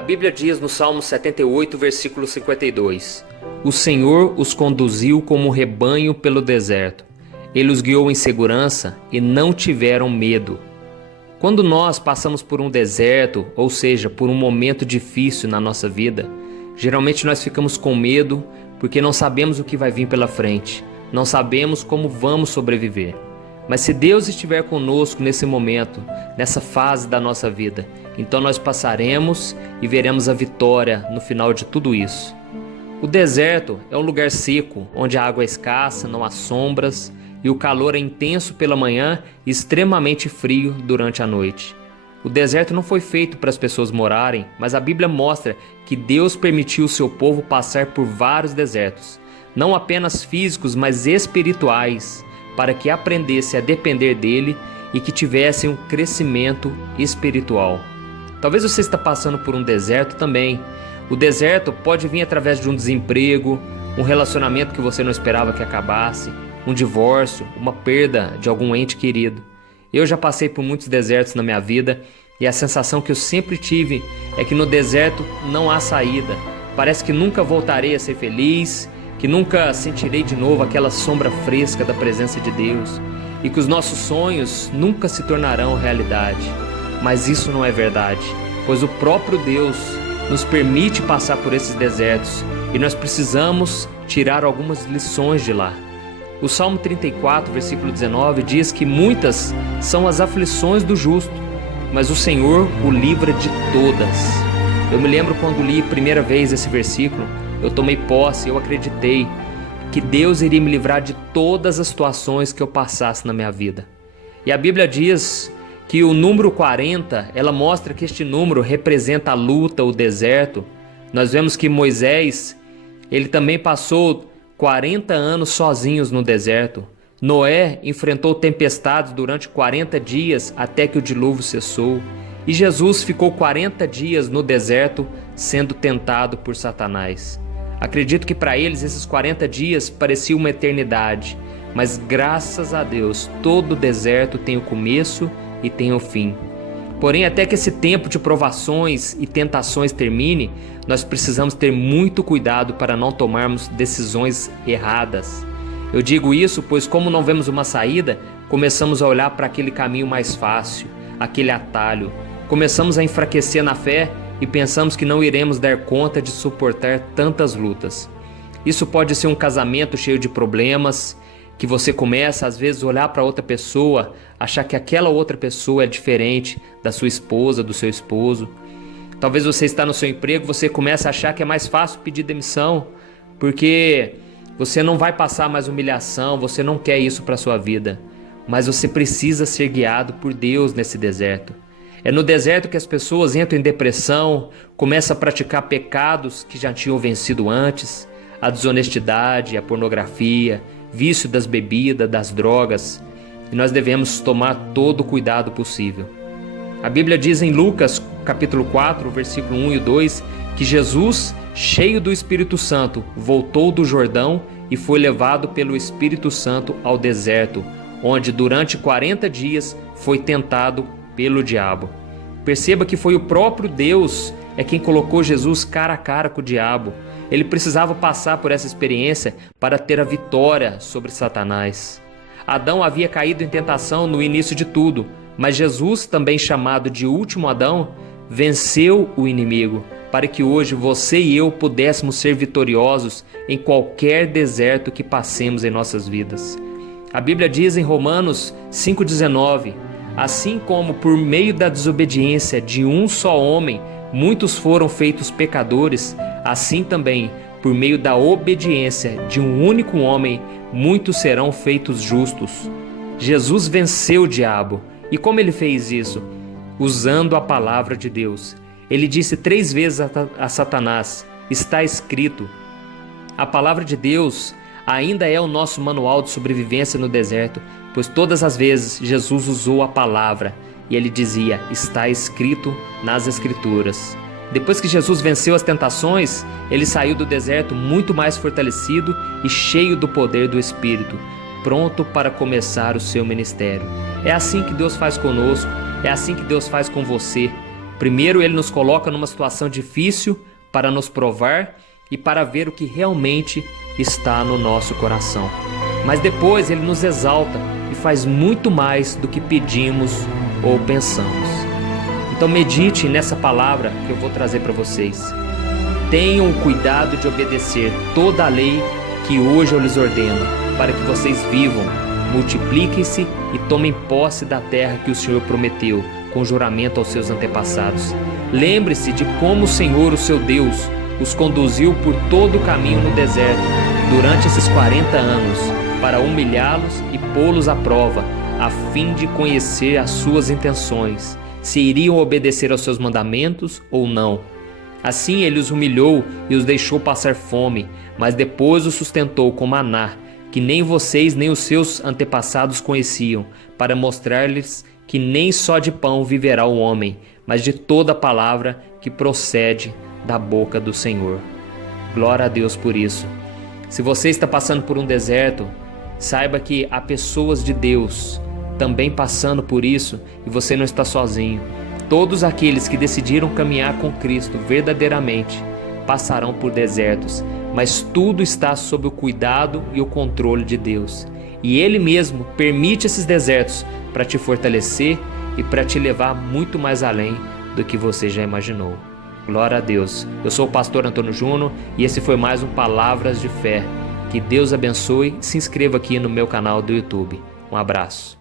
A Bíblia diz no Salmo 78, versículo 52: O Senhor os conduziu como rebanho pelo deserto. Ele os guiou em segurança e não tiveram medo. Quando nós passamos por um deserto, ou seja, por um momento difícil na nossa vida, geralmente nós ficamos com medo porque não sabemos o que vai vir pela frente, não sabemos como vamos sobreviver. Mas se Deus estiver conosco nesse momento, nessa fase da nossa vida, então nós passaremos e veremos a vitória no final de tudo isso. O deserto é um lugar seco, onde a água é escassa, não há sombras, e o calor é intenso pela manhã e extremamente frio durante a noite. O deserto não foi feito para as pessoas morarem, mas a Bíblia mostra que Deus permitiu o seu povo passar por vários desertos, não apenas físicos, mas espirituais, para que aprendesse a depender dele e que tivessem um crescimento espiritual. Talvez você esteja passando por um deserto também. O deserto pode vir através de um desemprego, um relacionamento que você não esperava que acabasse, um divórcio, uma perda de algum ente querido. Eu já passei por muitos desertos na minha vida e a sensação que eu sempre tive é que no deserto não há saída. Parece que nunca voltarei a ser feliz, que nunca sentirei de novo aquela sombra fresca da presença de Deus e que os nossos sonhos nunca se tornarão realidade. Mas isso não é verdade, pois o próprio Deus nos permite passar por esses desertos e nós precisamos tirar algumas lições de lá. O Salmo 34, versículo 19 diz que muitas são as aflições do justo, mas o Senhor o livra de todas. Eu me lembro quando li a primeira vez esse versículo, eu tomei posse, eu acreditei que Deus iria me livrar de todas as situações que eu passasse na minha vida. E a Bíblia diz que o número 40, ela mostra que este número representa a luta, o deserto. Nós vemos que Moisés, ele também passou 40 anos sozinhos no deserto. Noé enfrentou tempestades durante 40 dias até que o dilúvio cessou. E Jesus ficou 40 dias no deserto sendo tentado por Satanás. Acredito que para eles esses 40 dias pareciam uma eternidade, mas graças a Deus todo deserto tem o começo e tem o fim. Porém, até que esse tempo de provações e tentações termine, nós precisamos ter muito cuidado para não tomarmos decisões erradas. Eu digo isso pois, como não vemos uma saída, começamos a olhar para aquele caminho mais fácil, aquele atalho. Começamos a enfraquecer na fé e pensamos que não iremos dar conta de suportar tantas lutas. Isso pode ser um casamento cheio de problemas, que você começa às vezes a olhar para outra pessoa, achar que aquela outra pessoa é diferente da sua esposa, do seu esposo. Talvez você está no seu emprego, você começa a achar que é mais fácil pedir demissão, porque você não vai passar mais humilhação, você não quer isso para a sua vida. Mas você precisa ser guiado por Deus nesse deserto. É no deserto que as pessoas entram em depressão, começam a praticar pecados que já tinham vencido antes, a desonestidade, a pornografia, vício das bebidas, das drogas, e nós devemos tomar todo o cuidado possível. A Bíblia diz em Lucas, capítulo 4, versículo 1 e 2, que Jesus, cheio do Espírito Santo, voltou do Jordão e foi levado pelo Espírito Santo ao deserto, onde durante 40 dias foi tentado pelo diabo. Perceba que foi o próprio Deus quem colocou Jesus cara a cara com o diabo. Ele precisava passar por essa experiência para ter a vitória sobre Satanás. Adão havia caído em tentação no início de tudo, mas Jesus, também chamado de último Adão, venceu o inimigo, para que hoje você e eu pudéssemos ser vitoriosos em qualquer deserto que passemos em nossas vidas. A Bíblia diz em Romanos 5,19: assim como por meio da desobediência de um só homem muitos foram feitos pecadores, assim também, por meio da obediência de um único homem, muitos serão feitos justos. Jesus venceu o diabo. E como ele fez isso? Usando a palavra de Deus. Ele disse 3 vezes a Satanás: está escrito. A palavra de Deus ainda é o nosso manual de sobrevivência no deserto, pois todas as vezes Jesus usou a palavra e ele dizia: está escrito nas Escrituras. Depois que Jesus venceu as tentações, ele saiu do deserto muito mais fortalecido e cheio do poder do Espírito, pronto para começar o seu ministério. É assim que Deus faz conosco, é assim que Deus faz com você. Primeiro, ele nos coloca numa situação difícil para nos provar e para ver o que realmente está no nosso coração. Mas depois ele nos exalta e faz muito mais do que pedimos ou pensamos. Então medite nessa palavra que eu vou trazer para vocês. Tenham o cuidado de obedecer toda a lei que hoje eu lhes ordeno, para que vocês vivam, multipliquem-se e tomem posse da terra que o Senhor prometeu, com juramento aos seus antepassados. Lembre-se de como o Senhor, o seu Deus, os conduziu por todo o caminho no deserto durante esses 40 anos, para humilhá-los e pô-los à prova, a fim de conhecer as suas intenções, se iriam obedecer aos seus mandamentos ou não. Assim ele os humilhou e os deixou passar fome, mas depois os sustentou com maná, que nem vocês nem os seus antepassados conheciam, para mostrar-lhes que nem só de pão viverá o homem, mas de toda palavra que procede da boca do Senhor. Glória a Deus por isso. Se você está passando por um deserto, saiba que há pessoas de Deus também passando por isso e você não está sozinho. Todos aqueles que decidiram caminhar com Cristo verdadeiramente passarão por desertos, mas tudo está sob o cuidado e o controle de Deus. E Ele mesmo permite esses desertos para te fortalecer e para te levar muito mais além do que você já imaginou. Glória a Deus. Eu sou o pastor Antônio Júnior e esse foi mais um Palavras de Fé. Que Deus abençoe e se inscreva aqui no meu canal do YouTube. Um abraço.